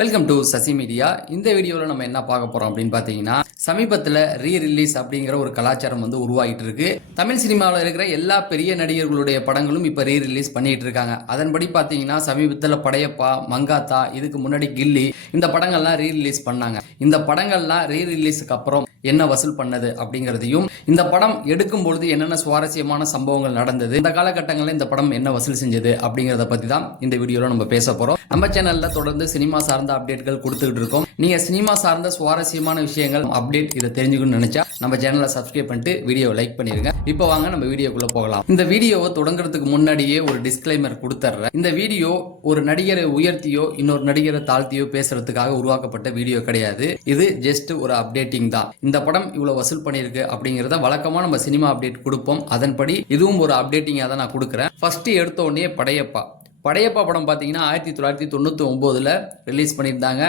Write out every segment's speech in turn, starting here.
Welcome to Sasi media. இந்த வீடியோவில் நம்ம என்ன பார்க்க போறோம் அப்படின்னு பார்த்தீங்கன்னா, சமீபத்தில் ரீரிலீஸ் அப்படிங்கிற ஒரு கலாச்சாரம் உருவாகிட்டு இருக்கு. தமிழ் சினிமாவில் இருக்கிற எல்லா பெரிய நடிகர்களுடைய படங்களும் இப்போ ரீரிலீஸ் பண்ணிட்டு இருக்காங்க. அதன்படி பார்த்தீங்கன்னா சமீபத்தில் படையப்பா, மங்காத்தா, இதுக்கு முன்னாடி கில்லி, இந்த படங்கள்லாம் ரீரிலீஸ் பண்ணாங்க. இந்த படங்கள்லாம் ரீரிலீஸுக்கு அப்புறம் என்ன வசூல் பண்ணது அப்படிங்கிறதையும், இந்த படம் எடுக்கும் பொழுது என்னென்ன சுவாரஸ்யமான சம்பவங்கள் நடந்தது, இந்த காலகட்டங்களில் இந்த படம் என்ன வசூல் செஞ்சது அப்படிங்கிறத பத்தி தான் இந்த வீடியோல நம்ம பேச போறோம். நம்ம சேனல்ல தொடர்ந்து சினிமா சார்ந்த அப்டேட்கள் கொடுத்துட்டு இருக்கோம். நீங்க சினிமா சார்ந்த சுவாரஸ்யமான விஷயங்கள் அப்டேட் இதை தெரிஞ்சுக்கணும்னு நினைச்சா நம்ம சேனலை சப்ஸ்கிரைப் பண்ணிட்டு வீடியோ லைக் பண்ணிருங்க. இப்போ வாங்க நம்ம வீடியோக்குள்ள போகலாம். இந்த வீடியோவை தொடங்குறதுக்கு முன்னாடியே ஒரு டிஸ்க்ளைமர் கொடுத்துறேன். இந்த வீடியோ ஒரு நடிகரை உயர்த்தியோ இன்னொரு நடிகரை தாழ்த்தியோ பேசுறதுக்காக உருவாக்கப்பட்ட வீடியோ கிடையாது. இது ஜஸ்ட் ஒரு அப்டேட்டிங் தான். இந்த படம் இவ்வளவு வசூல் பண்ணிருக்கு அப்படிங்கறத வழக்கமா நம்ம சினிமா அப்டேட் கொடுப்போம். அதன்படி இதுவும் ஒரு அப்டேட்டிங்கா தான் நான் கொடுக்குறேன். ஃபர்ஸ்ட் எடுத்த உடனே படையப்பா படம் பார்த்தீங்கன்னா 1999 ரிலீஸ் பண்ணியிருந்தாங்க.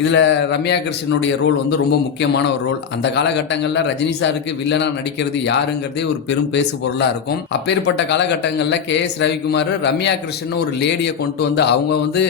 இதில் ரம்யா கிருஷ்ணனுடைய ரோல் ரொம்ப முக்கியமான ஒரு ரோல். அந்த காலகட்டங்களில் ரஜினி சாருக்கு வில்லனா நடிக்கிறது யாருங்கிறதே ஒரு பெரும் பேசு பொருளாக இருக்கும். அப்பேற்பட்ட காலகட்டங்களில் KS ரவிக்குமார் ரம்யா கிருஷ்ணன் ஒரு லேடியை கொண்டு வந்து அவங்க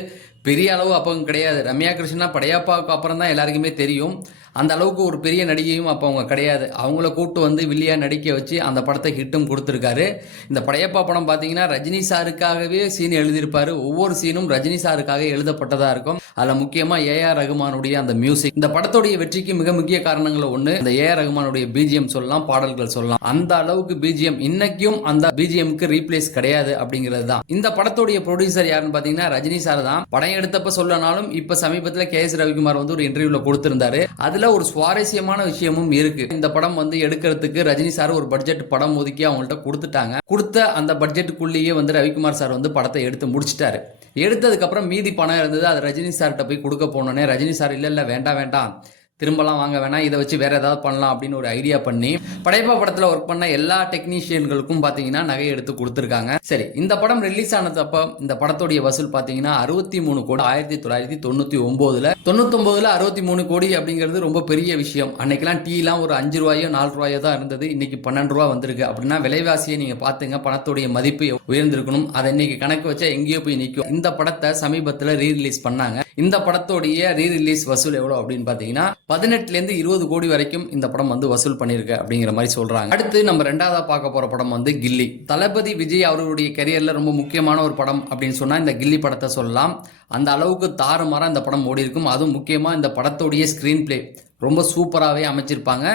பெரிய அளவு அப்போ கிடையாது. ரம்யா கிருஷ்ணா படையப்பாவுக்கு அப்புறம் தான் எல்லாருக்குமே தெரியும். அந்த அளவுக்கு ஒரு பெரிய நடிகையும் அப்போ அவங்க கிடையாது. அவங்கள கூப்பிட்டு வில்லியா நடிக்க வச்சு அந்த படத்தை ஹிட்டும் கொடுத்துருக்காரு. இந்த படையப்பா படம் பார்த்தீங்கன்னா ரஜினி சாருக்காகவே சீன் எழுதியிருப்பாரு. ஒவ்வொரு சீனும் ரஜினி சாருக்காக எழுதப்பட்டதா இருக்கும். அதில் முக்கியமா AR ரகுமானுடைய அந்த மியூசிக் இந்த படத்துடைய வெற்றிக்கு மிக முக்கிய காரணங்கள் ஒன்று. இந்த AR ரகுமானுடைய BGM சொல்லலாம், பாடல்கள் சொல்லலாம். அந்த அளவுக்கு BGM இன்னைக்கும் அந்த BGMக்கு ரீப்ளேஸ் கிடையாது அப்படிங்கிறது தான். இந்த படத்துடைய ப்ரொடியூசர் யாருன்னு பார்த்தீங்கன்னா ரஜினி சார் தான். படம் எடுத்தப்ப சொல்லனாலும் இப்ப சமீபத்தில் KS ரவிக்குமார் ஒரு இன்டர்வியூல கொடுத்திருந்தாரு. அதுல ஒரு சுவாரஸ்யமான விஷயமும் இருக்கு. இந்த படம் எடுக்கிறதுக்கு ரஜினி சார் ஒரு பட்ஜெட் படம் ஒதுக்கி அவங்கள்ட்ட கொடுத்துட்டாங்க. கொடுத்த அந்த பட்ஜெட்டுக்குள்ளேயே ரவிக்குமார் சார் படத்தை எடுத்து முடிச்சிட்டாரு. எடுத்ததுக்கு அப்புறம் மீதி பணம் இருந்தது. அது ரஜினி சார்கிட்ட போய் கொடுக்க போனோன்னே ரஜினி சார் இல்ல வேண்டாம், திரும்பலாம் வாங்க வேணாம், இதை வச்சு வேற ஏதாவது பண்ணலாம் அப்படின்னு ஒரு ஐடியா பண்ணி படையப்பா படத்துல ஒர்க் பண்ண எல்லா டெக்னீஷியன்களுக்கும் பாத்தீங்கன்னா நகை எடுத்து கொடுத்துருக்காங்க. சரி, இந்த படம் ரிலீஸ் ஆனதப்ப இந்த படத்துடைய வசூல் பாத்தீங்கன்னா 63 கோடி. 1999 63 கோடி அப்படிங்கிறது ரொம்ப பெரிய விஷயம். அன்னைக்கெல்லாம் டீலாம் ஒரு 5 ரூபாயோ 4 ரூபாயோ தான் இருந்தது. இன்னைக்கு 12 ரூபா வந்திருக்கு. அப்படின்னா விலைவாசியை நீங்க பாத்துங்க, பணத்துடைய மதிப்பு உயர்ந்திருக்கணும். அதை இன்னைக்கு கணக்கு வச்சா எங்கேயோ போய் நிற்கும். இந்த படத்தை சமீபத்தில் ரீரிலீஸ் பண்ணாங்க. இந்த படத்துடைய ரீரிலீஸ் வசூல் எவ்வளவு அப்படின்னு பாத்தீங்கன்னா 18 இருந்து 20 கோடி வரைக்கும் இந்த படம் வசூல் பண்ணிருக்கு அப்படிங்கிற மாதிரி சொல்றாங்க. அடுத்து நம்ம ரெண்டாவதா பார்க்க போற படம் கில்லி. தளபதி விஜய் அவருடைய கரியர்ல ரொம்ப முக்கியமான ஒரு படம் அப்படின்னு சொன்னா இந்த கில்லி படத்தை சொல்லலாம். அந்த அளவுக்கு தாறுமாறா இந்த படம் ஓடி இருக்கும். அதுவும் முக்கியமா இந்த படத்துடைய ஸ்கிரீன் பிளே ரொம்ப சூப்பராகவே அமைச்சிருப்பாங்க.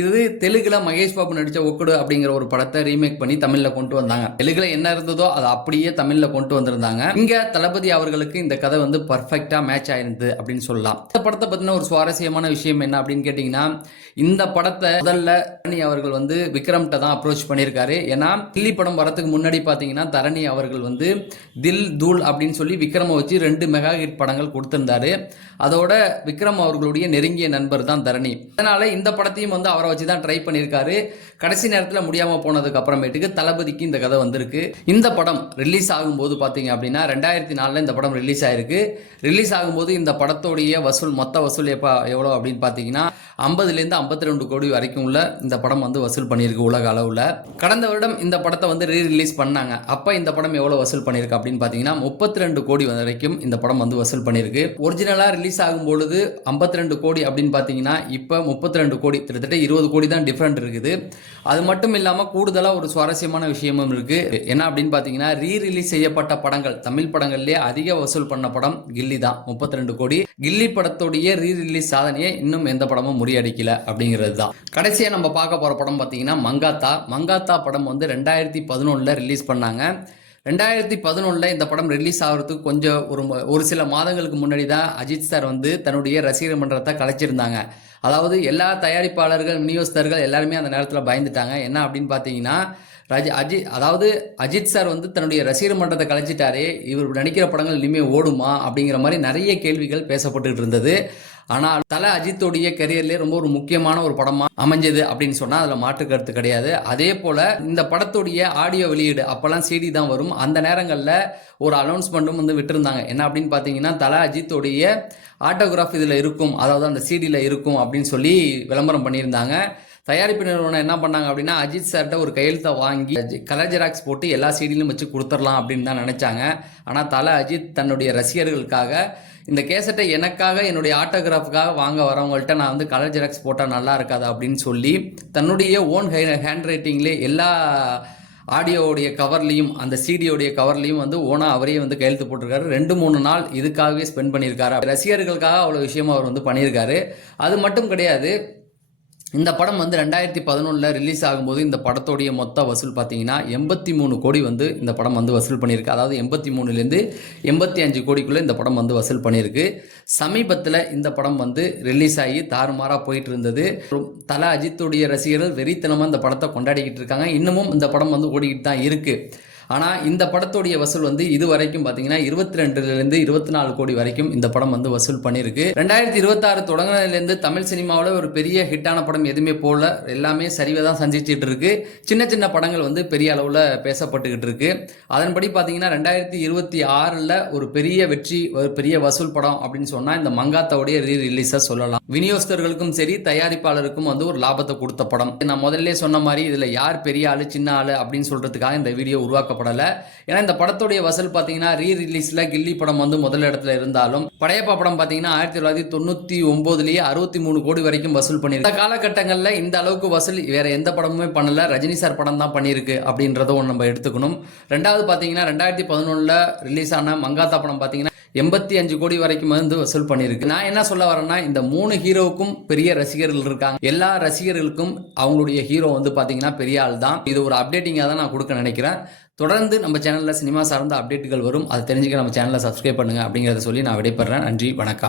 இது தெலுங்குல மகேஷ் பாபு நடிச்ச ஒக்குடு அப்படிங்கிற ஒரு படத்தை ரீமேக் பண்ணி தமிழ்ல கொண்டு வந்தாங்க. தெலுங்குல என்ன இருந்ததோ அதை அப்படியே தமிழ்ல கொண்டு வந்திருந்தாங்க. இங்க தளபதி அவர்களுக்கு இந்த கதை பர்ஃபெக்டா மேட்ச் ஆயிருந்தது அப்படின்னு சொல்லலாம். இந்த படத்தை பத்தின ஒரு சுவாரஸ்யமான விஷயம் என்ன அப்படின்னு கேட்டீங்கன்னா, இந்த படத்தை முதல்ல தரணி அவர்கள் விக்ரம்கிட்ட தான் அப்ரோச் பண்ணியிருக்காரு. ஏன்னா கில்லி படம் வரதுக்கு முன்னாடி பாத்தீங்கன்னா தரணி அவர்கள் தில் தூள் அப்படின்னு சொல்லி விக்ரம வச்சு 2 மெகா ஹிட் படங்கள் கொடுத்திருந்தாரு. அதோட விக்ரம் அவர்களுடைய நெருங்கிய நண்பர் தான் தரணி. அதனால இந்த படத்தையும் அவரை வச்சு தான் ட்ரை பண்ணியிருக்காரு. கடைசி நேரத்தில் முடியாம போனதுக்கு அப்புறமேட்டுக்கு தளபதிக்கு இந்த கதை வந்திருக்கு. இந்த படம் ரிலீஸ் ஆகும்போது பாத்தீங்க அப்படின்னா 2004 இந்த படம் ரிலீஸ் ஆயிருக்கு. ரிலீஸ் ஆகும்போது இந்த படத்தோடைய வசூல் மொத்த வசூல் எவ்வளோ அப்படின்னு பாத்தீங்கன்னா 50 இருந்து 52 கோடி வரைக்கும் உள்ள இந்த படம் வசூல் பண்ணியிருக்கு உலக அளவுல. கடந்த வருடம் இந்த படத்தை ரீரிலீஸ் பண்ணாங்க. அப்ப இந்த படம் எவ்வளவு வசூல் பண்ணிருக்கு அப்படின்னு பாத்தீங்கன்னா 32 கோடி வரைக்கும் இந்த படம் வசூல் பண்ணிருக்கு. ஒரிஜினலா ரிலீஸ் ஆகும் பொழுது 52 கோடி அப்படின்னு பாத்தீங்கன்னா இப்ப 32 கோடி, கிட்டத்தட்ட 20 கோடி தான் டிஃபரெண்ட் இருக்குது. அது மட்டும் இல்லாம கூடுதலா ஒரு சுவாரஸ்யமான விஷயமும் இருக்கு. என்ன அப்படின்னு பாத்தீங்கன்னா ரீரிலீஸ் செய்யப்பட்ட படங்கள் தமிழ் படங்கள்லயே அதிக வசூல் பண்ண படம் கில்லி தான், 32 கோடி. கில்லி படத்துடைய ரீரிலீஸ் சாதனையை இன்னும் எந்த படமும் முறியடிக்கல அப்படிங்கிறது தான். கடைசியா நம்ம பார்க்க போற படம் பாத்தீங்கன்னா மங்காத்தா படம் 2011 ரிலீஸ் பண்ணாங்க. 2011 இந்த படம் ரிலீஸ் ஆகிறதுக்கு கொஞ்சம் ஒரு சில மாதங்களுக்கு முன்னாடி தான் அஜித் சார் தன்னுடைய ரசிகர் மன்றத்தை கலைச்சிருந்தாங்க. அதாவது எல்லா தயாரிப்பாளர்கள், விநியோகஸ்தர்கள் எல்லாருமே அந்த நேரத்தில் பயந்துட்டாங்க. என்ன அப்படின்னு பார்த்தீங்கன்னா அஜித் சார் தன்னுடைய ரசிகர் மன்றத்தை கலைச்சிட்டாரே, இவர் நடிக்கிற படங்கள் இனிமேல் ஓடுமா அப்படிங்கிற மாதிரி நிறைய கேள்விகள் பேசப்பட்டு இருந்தது. ஆனால் தல அஜித்தோடைய கரியர்லேயே ரொம்ப ஒரு முக்கியமான ஒரு படமா அமைஞ்சது அப்படின்னு சொன்னா அதுல மாற்று கருத்து கிடையாது. அதே போல இந்த படத்துடைய ஆடியோ வெளியீடு அப்பெல்லாம் CD தான் வரும். அந்த நேரங்களில் ஒரு அனௌன்ஸ்மெண்ட்டும் விட்டுருந்தாங்க. என்ன அப்படின்னு பார்த்தீங்கன்னா தல அஜித்தோடைய ஆட்டோகிராஃப் இதுல இருக்கும், அதாவது அந்த CD-ல இருக்கும் அப்படின்னு சொல்லி விளம்பரம் பண்ணியிருந்தாங்க. தயாரிப்பு நிறுவனம் என்ன பண்ணாங்க அப்படின்னா அஜித் சார்கிட்ட ஒரு கையெழுத்தை வாங்கி கலர் ஜெராக்ஸ் போட்டு எல்லா சீடிலும் வச்சு கொடுத்துடலாம் அப்படின்னு தான் நினைச்சாங்க. ஆனால் தல அஜித் தன்னுடைய ரசிகர்களுக்காக இந்த கேசட்டை எனக்காக என்னுடைய ஆட்டோகிராஃபுக்காக வாங்க வரவங்கள்ட்ட நான் வந்து கலர் ஜெராக்ஸ் போட்டால் நல்லா இருக்காது அப்படின்னு சொல்லி தன்னுடைய ஓன் ஹேண்ட் ரைட்டிங்லேயே எல்லா ஆடியோவுடைய கவர்லையும் அந்த சிடியோடைய கவர்லையும் வந்து ஓனா அவரே வந்து கையெழுத்து போட்டிருக்காரு. 2-3 நாள் இதுக்காகவே ஸ்பெண்ட் பண்ணியிருக்காரு. ரசிகர்களுக்காக அவ்வளோ விஷயமா அவர் வந்து பண்ணியிருக்காரு. அது மட்டும் கிடையாது, இந்த படம் வந்து 2011 ரிலீஸ் ஆகும்போது இந்த படத்தோடைய மொத்த வசூல் பார்த்தீங்கன்னா 83 கோடி வந்து இந்த படம் வந்து வசூல் பண்ணியிருக்கு. அதாவது 83லேருந்து 85 கோடிக்குள்ளே இந்த படம் வந்து வசூல் பண்ணியிருக்கு. சமீபத்தில் இந்த படம் வந்து ரிலீஸ் ஆகி தாறுமாறாக போயிட்டு இருந்தது. தல அஜித்துடைய ரசிகர்கள் வெறித்தனமாக இந்த படத்தை கொண்டாடிக்கிட்டு இருக்காங்க. இன்னமும் இந்த படம் வந்து ஓடிக்கிட்டு தான் இருக்குது. ஆனால் இந்த படத்துடைய வசூல் வந்து இது வரைக்கும் பார்த்தீங்கன்னா 22லேருந்து 24 கோடி வரைக்கும் இந்த படம் வந்து வசூல் பண்ணியிருக்கு. 2026 தொடங்கினதுலேருந்து தமிழ் சினிமாவில் ஒரு பெரிய ஹிட்டான படம் எதுவுமே போல, எல்லாமே சரிவை தான் சந்திச்சுட்டு இருக்கு. சின்ன சின்ன படங்கள் வந்து பெரிய அளவில் பேசப்பட்டுக்கிட்டு இருக்கு. அதன்படி பார்த்தீங்கன்னா 2026 ஒரு பெரிய வெற்றி, ஒரு பெரிய வசூல் படம் அப்படின்னு சொன்னால் இந்த மங்காத்தாவுடைய ரிலீஸை சொல்லலாம். விநியோகஸ்தர்களுக்கும் சரி தயாரிப்பாளருக்கும் வந்து ஒரு லாபத்தை கொடுத்த படம். நான் முதல்ல சொன்ன மாதிரி இதில் யார் பெரிய ஆளு சின்ன ஆளு அப்படின்னு சொல்றதுக்காக இந்த வீடியோ உருவாக்கப்படல. ஏன்னா இந்த படத்துடைய வசூல் பார்த்தீங்கன்னா ரிலீஸ்ல கில்லி படம் வந்து முதல் இடத்துல இருந்தாலும் படையப்பா படம் பார்த்தீங்கன்னா 1999லேயே 63 கோடி வரைக்கும் வசூல் பண்ணிருக்கு. இந்த காலகட்டங்களில் இந்த அளவுக்கு வசூல் வேற எந்த படமுமே பண்ணல, ரஜினி சார் படம் தான் பண்ணியிருக்கு அப்படின்றத நம்ம எடுத்துக்கணும். ரெண்டாவது பார்த்தீங்கன்னா 2011 ரிலீஸ் ஆன மங்காத்தா படம் பார்த்தீங்கன்னா 85 கோடி வரைக்கும் வந்து வசூல் பண்ணியிருக்கு. நான் என்ன சொல்ல வரேன்னா, இந்த 3 ஹீரோவுக்கும் பெரிய ரசிகர்கள் இருக்காங்க. எல்லா ரசிகர்களுக்கும் அவங்களுடைய ஹீரோ வந்து பார்த்தீங்கன்னா பெரிய ஆள் தான். இது ஒரு அப்டேட்டிங்காக தான் நான் கொடுக்க நினைக்கிறேன். தொடர்ந்து நம்ம சேனலில் சினிமா சார்ந்த அப்டேட்டுகள் வரும். அதை தெரிஞ்சுக்க நம்ம சேனலை சப்ஸ்கிரைப் பண்ணுங்க அப்படிங்கிறத சொல்லி நான் விடைபெறேன். நன்றி, வணக்கம்.